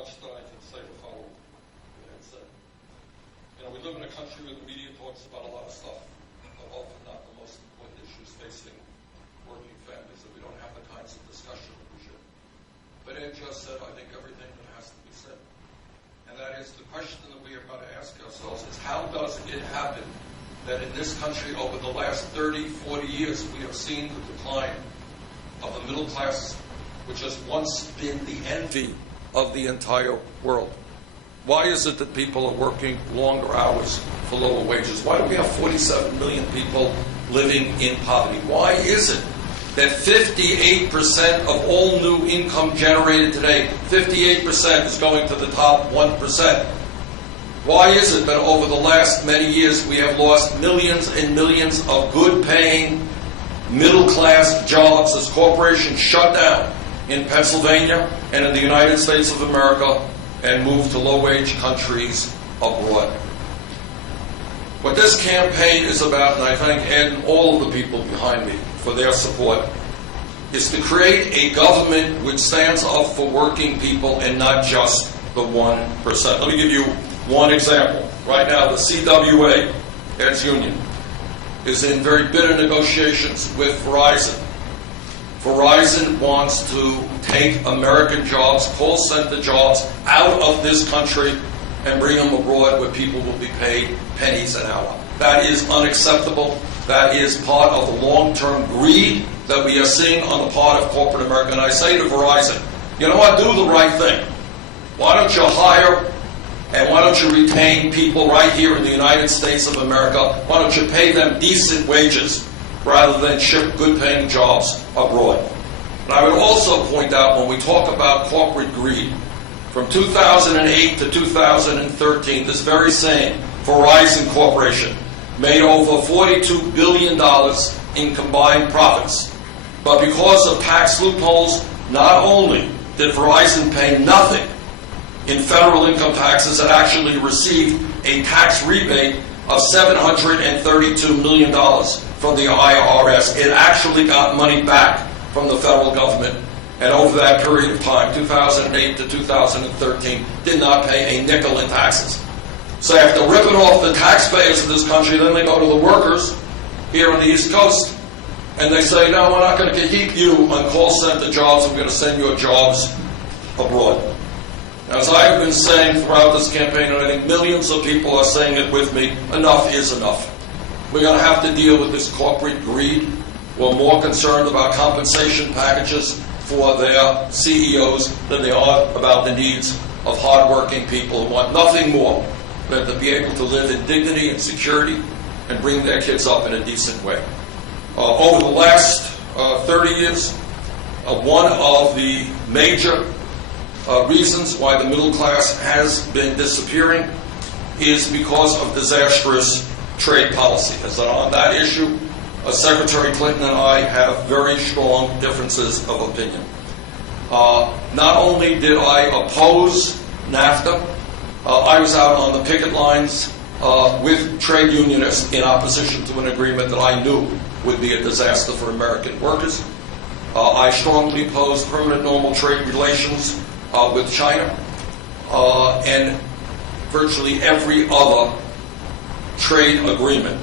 Much that I can say to follow what Ed said. You know, we live in a country where the media talks about a lot of stuff, but often not the most important issues facing working families, and we don't have the kinds of discussion that we should. But Ed just said, I think, everything that has to be said. And that is the question that we are going to ask ourselves is, how does it happen that in this country over the last 30, 40 years we have seen the decline of the middle class, which has once been the envy of the entire world? Why is it that people are working longer hours for lower wages? Why do we have 47 million people living in poverty? Why is it that 58% of all new income generated today, 58% is going to the top 1%? Why is it that over the last many years we have lost millions and millions of good-paying, middle-class jobs as corporations shut down in Pennsylvania and in the United States of America and move to low-wage countries abroad? What this campaign is about, and I thank Ed and all of the people behind me for their support, is to create a government which stands up for working people and not just the 1%. Let me give you one example. Right now, the CWA, Ed's union, is in very bitter negotiations with Verizon. Verizon wants to take American jobs, call center jobs, out of this country and bring them abroad where people will be paid pennies an hour. That is unacceptable. That is part of the long-term greed that we are seeing on the part of corporate America. And I say to Verizon, you know what, do the right thing. Why don't you hire and why don't you retain people right here in the United States of America? Why don't you pay them decent wages rather than ship good-paying jobs abroad? And I would also point out, when we talk about corporate greed, from 2008 to 2013, this very same Verizon Corporation made over $42 billion in combined profits. But because of tax loopholes, not only did Verizon pay nothing in federal income taxes, it actually received a tax rebate of $732 million from the IRS. It actually got money back from the federal government, and over that period of time, 2008 to 2013, did not pay a nickel in taxes. So after ripping off the taxpayers of this country, then they go to the workers here on the East Coast, and they say, no, we're not going to keep you on call center jobs, we're going to send your jobs abroad. As I have been saying throughout this campaign, and I think millions of people are saying it with me, enough is enough. We're going to have to deal with this corporate greed. We're more concerned about compensation packages for their CEOs than they are about the needs of hardworking people who want nothing more than to be able to live in dignity and security and bring their kids up in a decent way. Over the last 30 years, one of the major reasons why the middle class has been disappearing is because of disastrous trade policy. As on that issue, Secretary Clinton and I have very strong differences of opinion. Not only did I oppose NAFTA, I was out on the picket lines with trade unionists in opposition to an agreement that I knew would be a disaster for American workers. I strongly opposed permanent normal trade relations with China, and virtually every other trade agreement,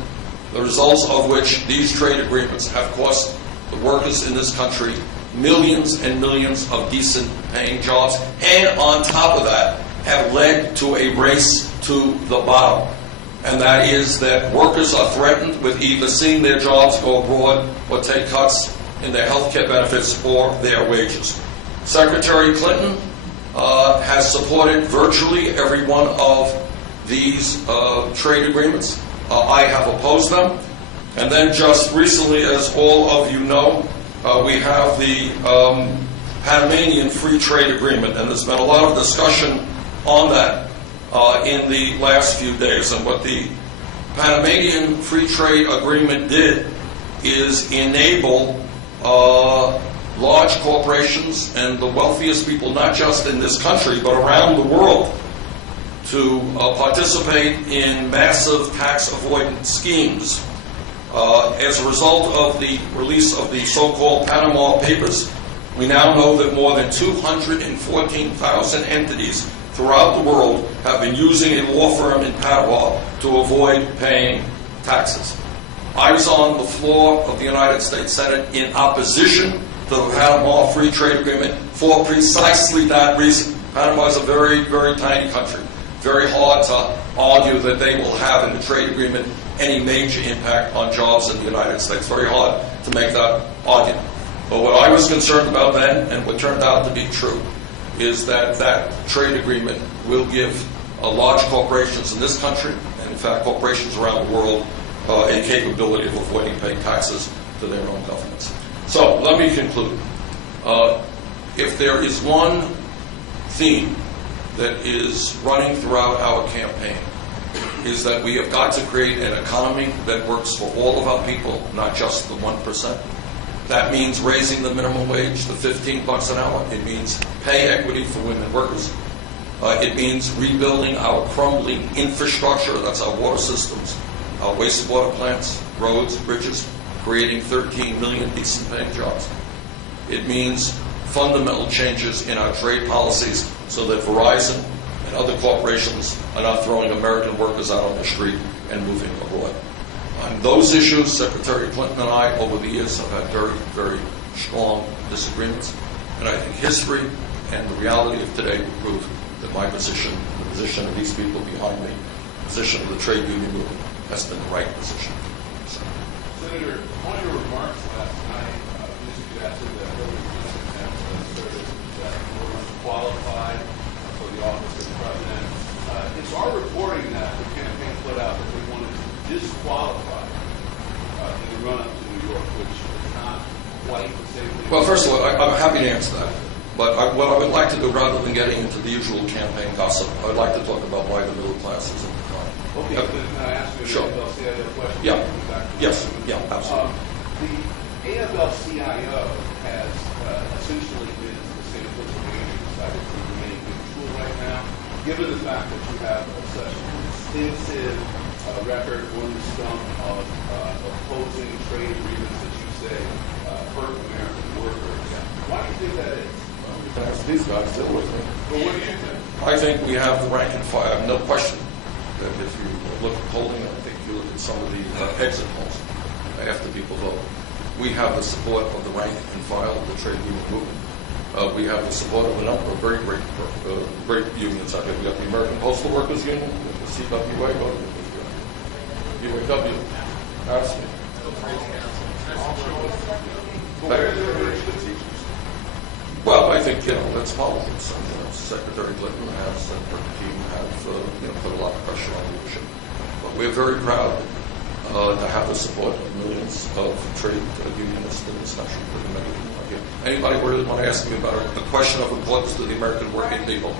the results of which these trade agreements have cost the workers in this country millions and millions of decent paying jobs, and on top of that have led to a race to the bottom. And that is that workers are threatened with either seeing their jobs go abroad or take cuts in their health care benefits or their wages. Secretary Clinton has supported virtually every one of these trade agreements. I have opposed them. And then just recently, as all of you know, we have the Panamanian Free Trade Agreement, and there's been a lot of discussion on that in the last few days. And what the Panamanian Free Trade Agreement did is enable large corporations and the wealthiest people, not just in this country, but around the world, to participate in massive tax avoidance schemes. As a result of the release of the so-called Panama Papers, We now know that more than 214,000 entities throughout the world have been using a law firm in Panama to avoid paying taxes. I was on the floor of the United States Senate in opposition to the Panama Free Trade Agreement for precisely that reason. Panama is a very, very tiny country. Very hard to argue that they will have in the trade agreement any major impact on jobs in the United States. Very hard to make that argument. But what I was concerned about then, and what turned out to be true, is that that trade agreement will give large corporations in this country, and in fact corporations around the world, a capability of avoiding paying taxes to their own governments. So let me conclude. If there is one theme that is running throughout our campaign, is that we have got to create an economy that works for all of our people, not just the 1%. That means raising the minimum wage to $15 an hour. It means pay equity for women workers. It means rebuilding our crumbling infrastructure, that's our water systems, our wastewater plants, roads, bridges, creating 13 million decent paying jobs. It means fundamental changes in our trade policies so that Verizon and other corporations are not throwing American workers out on the street and moving abroad. On those issues, Secretary Clinton and I, over the years, have had very, very strong disagreements. And I think history and the reality of today will prove that my position, the position of these people behind me, the position of the trade union movement, has been the right position. So. Senator, one of your remarks last night, you suggested that Hillary Clinton had asserted that you were unqualified for the office of president. It's our reporting that the campaign put out that they wanted to disqualify in the run-up to New York, which is not quite the same thing. Well, first of all, I'm happy to answer that. But what I would like to do, rather than getting into the usual campaign gossip, I'd like to talk about why the middle class is in decline. Okay, Yep. then can I ask you Sure. an AFL-CIO question? Yeah. Yes. Yeah, absolutely. The AFL-CIO has essentially been the state of Pennsylvania decided to remain neutral right now, given the fact that you have such an extensive record on the stump of opposing trade agreements that you say hurt American workers. Why do you think that is? You can ask these guys, they're with me. Well, what do you think? I think we have the rank and file, no question, that if you look at polling, I think if you look at some of the exit polls after people vote, we have the support of the rank and file of the trade union movement. We have the support of a number of very great unions out here. We got the American Postal Workers Union, the CWA, UAW, ASME. Well, I think, that's politics. Secretary Clinton has and her team have put a lot of pressure on leadership. But we're very proud to have the support of millions of trade unionists in this country. Anybody really want to ask me about the question of importance to the American working people?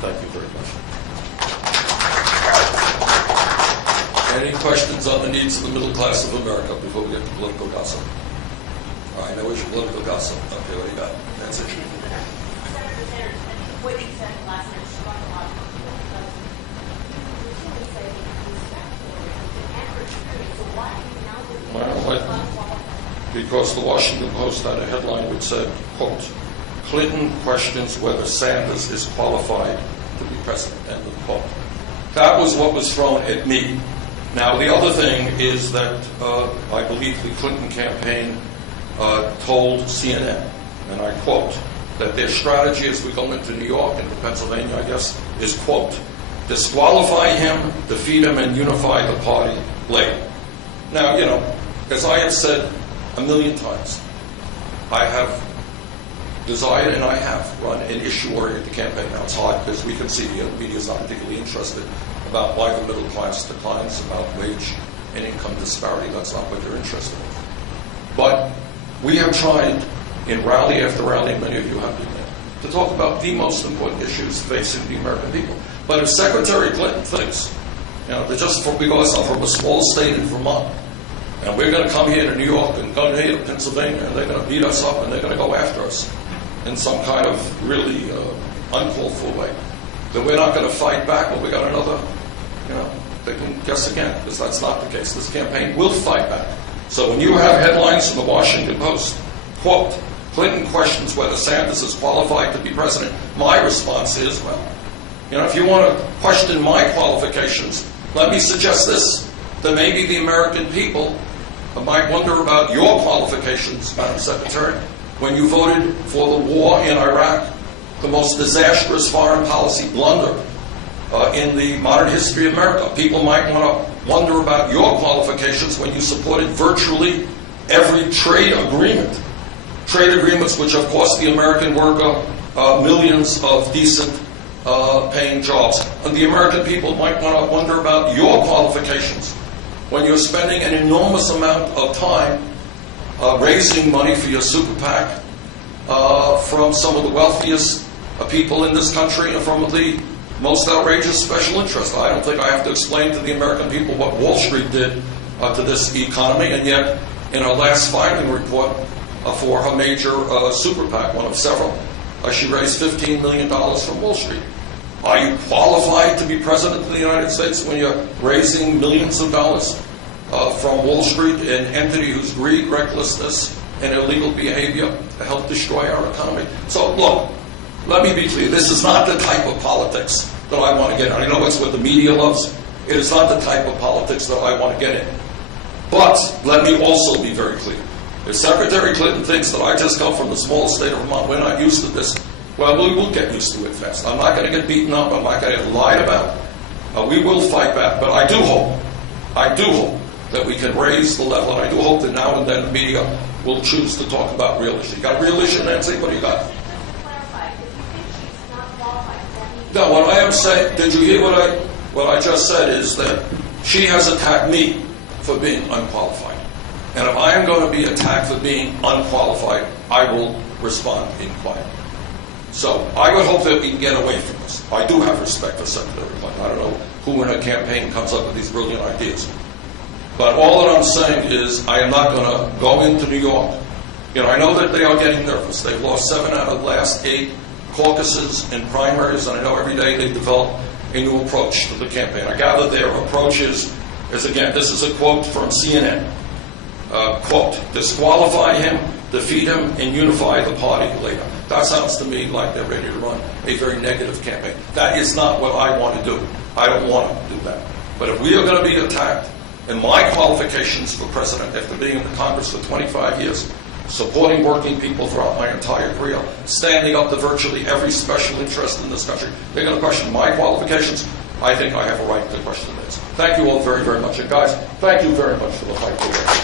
Thank you very much. Any questions on the needs of the middle class of America before we get to political gossip? I know it's your political gossip. Okay, what do you got? That's it. What you said last night struck a lot of people because you routinely say that you respect the average period. So why are you now doing that? Because the Washington Post had a headline which said, quote, Clinton questions whether Sanders is qualified to be president, end of quote. That was what was thrown at me. Now, the other thing is that I believe the Clinton campaign told CNN, and I quote, that their strategy as we go into New York and to Pennsylvania, I guess, is, quote, disqualify him, defeat him, and unify the party later. Now, you know, as I have said a million times, I have desired and I have run an issue-oriented campaign. Now, it's hard because we can see the media is not particularly interested about why the middle class declines, about wage and income disparity. That's not what they're interested in. But we have tried in rally after rally, and many of you have been there, to talk about the most important issues facing the American people. But if Secretary Clinton thinks, you know, that just because I'm from a small state in Vermont, and we're going to come here to New York and come here to Pennsylvania, and they're going to beat us up and they're going to go after us in some kind of really uncalled for way, then we're not going to fight back, but we got another, you know, they can guess again, because that's not the case. This campaign will fight back. So when you have headlines from the Washington Post, quote, Clinton questions whether Sanders is qualified to be president, my response is, well, you know, if you want to question my qualifications, let me suggest this, that maybe the American people might wonder about your qualifications, Madam Secretary, when you voted for the war in Iraq, the most disastrous foreign policy blunder in the modern history of America. People might want to wonder about your qualifications when you supported virtually every trade agreement. Trade agreements which have cost the American worker millions of decent paying jobs. And the American people might want to wonder about your qualifications when you're spending an enormous amount of time raising money for your super PAC from some of the wealthiest people in this country and from the most outrageous special interest. I don't think I have to explain to the American people what Wall Street did to this economy, and yet in her last filing report for her major super PAC, one of several, she raised $15 million from Wall Street. Are you qualified to be president of the United States when you're raising millions of dollars from Wall Street, an entity whose greed, recklessness, and illegal behavior help destroy our economy? So look, let me be clear. This is not the type of politics that I want to get in. I know it's what the media loves. It is not the type of politics that I want to get in. But let me also be very clear. If Secretary Clinton thinks that I just come from the small state of Vermont, we're not used to this, well, we will get used to it fast. I'm not going to get beaten up. I'm not going to get lied about. We will fight back. But I do hope that we can raise the level, and I do hope that now and then the media will choose to talk about real issues. You got a real issue, Nancy? What do you got? No, what I am saying, did you hear what I just said is that she has attacked me for being unqualified. And if I am going to be attacked for being unqualified, I will respond in quiet. So I would hope that we can get away from this. I do have respect for Secretary Clinton. I don't know who in her campaign comes up with these brilliant ideas. But all that I'm saying is I am not going to go into New York. You know, I know that they are getting nervous. They've lost 7 out of the last 8 caucuses and primaries, and I know every day they develop a new approach to the campaign. I gather their approach is again, this is a quote from CNN. Quote, disqualify him, defeat him, and unify the party later. That sounds to me like they're ready to run a very negative campaign. That is not what I want to do. I don't want to do that. But if we are going to be attacked, and my qualifications for president after being in the Congress for 25 years, supporting working people throughout my entire career, standing up to virtually every special interest in this country, they're going to question my qualifications. I think I have a right to question this. Thank you all very, very much. And guys, thank you very much for the fight today.